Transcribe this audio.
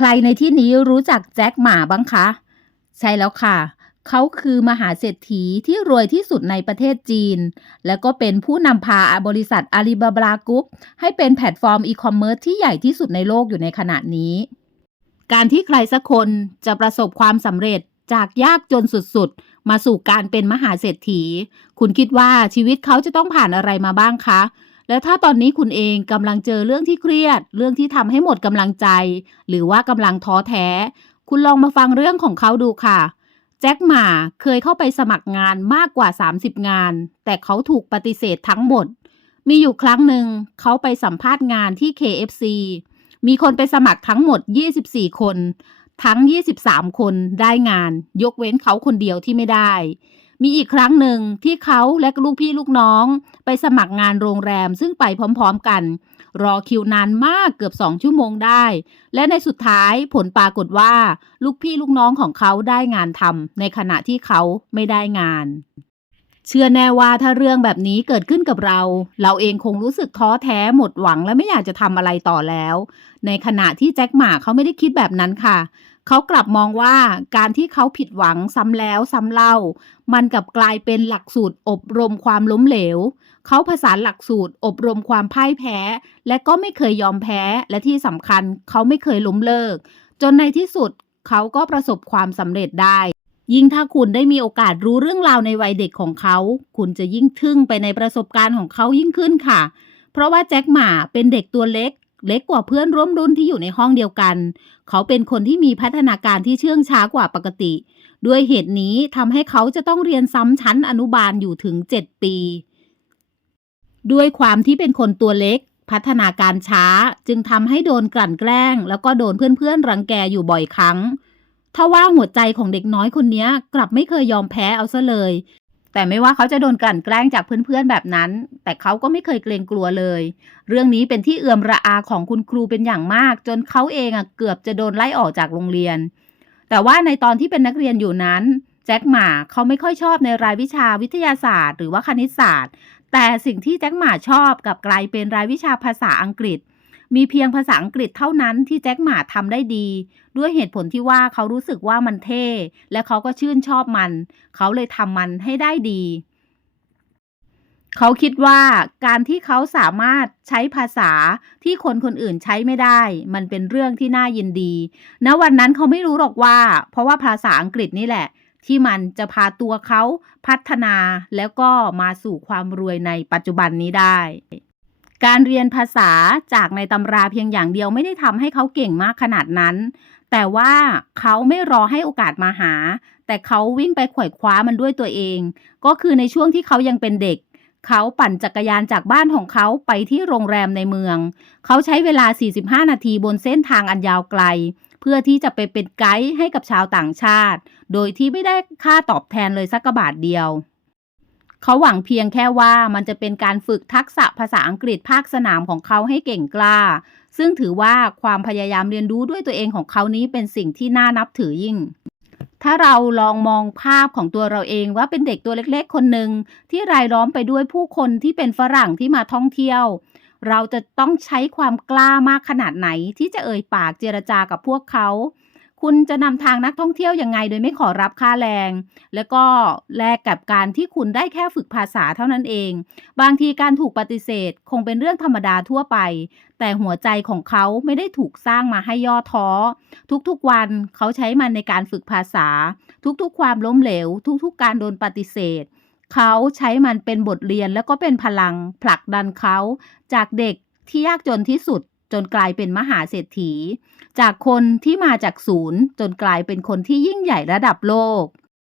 ใครในที่นี้รู้จักแจ็คหมาบ้างคะ ใช่แล้วค่ะ เขาคือมหาเศรษฐีที่รวยที่สุดในประเทศจีน และก็เป็นผู้นำพาบริษัทอาลีบาบากรุ๊ปให้เป็นแพลตฟอร์มอีคอมเมิร์ซที่ใหญ่ที่สุดในโลกอยู่ในขณะนี้ การที่ใครสักคนจะประสบความสำเร็จจากยากจนสุดๆ มาสู่การเป็นมหาเศรษฐี คุณคิดว่าชีวิตเขาจะต้องผ่านอะไรมาบ้างคะ และถ้าตอนนี้คุณเองกำลังเจอเรื่องที่เครียด เรื่องที่ทำให้หมดกำลังใจ หรือว่ากำลังท้อแท้ คุณลองมาฟังเรื่องของเขาดูค่ะ แจ็คหมาเคยเข้าไปสมัครงานมากกว่า 30 งาน แต่เขาถูกปฏิเสธทั้งหมด มีอยู่ครั้งหนึ่งเขาไปสัมภาษณ์งานที่ KFC มีคนไปสมัครทั้งหมด 24 คน ทั้ง 23 คนได้งาน ยกเว้นเขาคนเดียวที่ไม่ได้ มีอีกครั้งหนึ่งที่เขาและลูกพี่ลูกน้อง ไปสมัครงานโรงแรมซึ่งไปพร้อมๆกัน รอคิวนานมากเกือบสองชั่วโมงได้ และในสุดท้ายผลปรากฏว่า ลูกพี่ลูกน้องของเขาได้งานทำในขณะที่เขาไม่ได้งาน เชื่อแน่ว่าถ้าเรื่องแบบนี้เกิดขึ้นกับเรา เราเองคงรู้สึกท้อแท้หมดหวังและไม่อยากจะทำอะไรต่อแล้ว ในขณะที่แจ็คหมาเขาไม่ได้คิดแบบนั้นค่ะ เขากลับมองว่าการที่เขาผิดหวังซ้ำแล้วซ้ำเล่า มันกลับกลายเป็นหลักสูตรอบรมความล้มเหลว เขาผสานหลักสูตรอบรมความพ่ายแพ้ และก็ไม่เคยยอมแพ้ และที่สำคัญเขาไม่เคยล้มเลิก จนในที่สุดเขาก็ประสบความสำเร็จได้ ยิ่งถ้าคุณได้มีโอกาสรู้เรื่องราวในวัยเด็กของเขา คุณจะยิ่งทึ่งไปในประสบการณ์ของเขายิ่งขึ้นค่ะ เพราะว่าแจ็คหมาเป็นเด็กตัวเล็ก เล็กกว่าเพื่อนร่วมรุ่นที่อยู่ในห้องเดียวกัน เขาเป็นคนที่มีพัฒนาการที่เชื่องช้ากว่าปกติ ด้วยเหตุนี้ทำให้เขาจะต้องเรียนซ้ำชั้นอนุบาลอยู่ถึง 7 ปี ด้วยความที่เป็นคนตัวเล็ก พัฒนาการช้าจึงทำให้โดนกลั่นแกล้ง แล้วก็โดนเพื่อนๆรังแกอยู่บ่อยครั้งถ้าว่าหัวใจของเด็กน้อยคนนี้กลับไม่เคยยอมแพ้เอาซะเลย แต่ไม่ว่าเขาจะโดนกลั่นแกล้งจากเพื่อนๆแบบนั้น แต่เขาก็ไม่เคยเกรงกลัวเลย เรื่องนี้เป็นที่เอื่อมระอาของคุณครูเป็นอย่างมาก จนเขาเองอะเกือบจะโดนไล่ออกจากโรงเรียน แต่ว่าในตอนที่เป็นนักเรียนอยู่นั้นแจ็คหมาเขาไม่ค่อยชอบในรายวิชาวิทยาศาสตร์ หรือว่าคณิตศาสตร์ แต่สิ่งที่แจ็คหมาชอบกับกลายเป็นรายวิชาภาษาอังกฤษ มีเพียงภาษาอังกฤษเท่านั้นที่แจ็คหมาทำได้ดี ด้วยเหตุผลที่ว่าเขารู้สึกว่ามันเท่ และเขาก็ชื่นชอบมัน เขาเลยทำมันให้ได้ดี เขาคิดว่าการที่เขาสามารถใช้ภาษาที่คนคนอื่นใช้ไม่ได้ มันเป็นเรื่องที่น่ายินดีณวันนั้นเขาไม่รู้หรอกว่า เพราะว่าภาษาอังกฤษนี่แหละ ที่มันจะพาตัวเขาพัฒนาแล้วก็มาสู่ความรวยในปัจจุบันนี้ได้ การเรียนภาษาจากในตำราเพียงอย่างเดียวไม่ได้ทำให้เขาเก่งมากขนาดนั้น แต่ว่าเขาไม่รอให้โอกาสมาหา แต่เขาวิ่งไปขว่คว้ามันด้วยตัวเอง ก็คือในช่วงที่เขายังเป็นเด็ก เขาปั่นจักรยานจากบ้านของเขาไปที่โรงแรมในเมือง เขาใช้เวลา 45 นาทีบนเส้นทางอันยาวไกล เพื่อที่จะไปเป็นไกด์ให้กับชาวต่างชาติ โดยที่ไม่ได้ค่าตอบแทนเลยสักกบาทเดียว เขาหวังเพียงแค่ว่ามันจะเป็นการฝึกทักษะภาษาอังกฤษภาคสนามของเขาให้เก่งกล้า ซึ่งถือว่าความพยายามเรียนรู้ด้วยตัวเองของเขานี้เป็นสิ่งที่น่านับถือยิ่งถ้าเราลองมองภาพของตัวเราเองว่าเป็นเด็กตัวเล็กๆ คนหนึ่งที่รายล้อมไปด้วยผู้คนที่เป็นฝรั่งที่มาท่องเที่ยว เราจะต้องใช้ความกล้ามากขนาดไหนที่จะเอ่ยปากเจรจากับพวกเขา คุณจะนำทางนักท่องเที่ยวยังไงโดยไม่ขอรับค่าแรง แล้วก็แลกกับการที่คุณได้แค่ฝึกภาษาเท่านั้นเอง บางทีการถูกปฏิเสธคงเป็นเรื่องธรรมดาทั่วไป แต่หัวใจของเขาไม่ได้ถูกสร้างมาให้ย่อท้อ ทุกๆวันเขาใช้มันในการฝึกภาษา ทุกๆความล้มเหลว ทุกๆการโดนปฏิเสธ เขาใช้มันเป็นบทเรียนแล้วก็เป็นพลังผลักดันเขา จากเด็กที่ยากจนที่สุด จนกลายเป็นมหาเศรษฐี จากคนที่มาจากศูนย์ จนกลายเป็นคนที่ยิ่งใหญ่ระดับโลก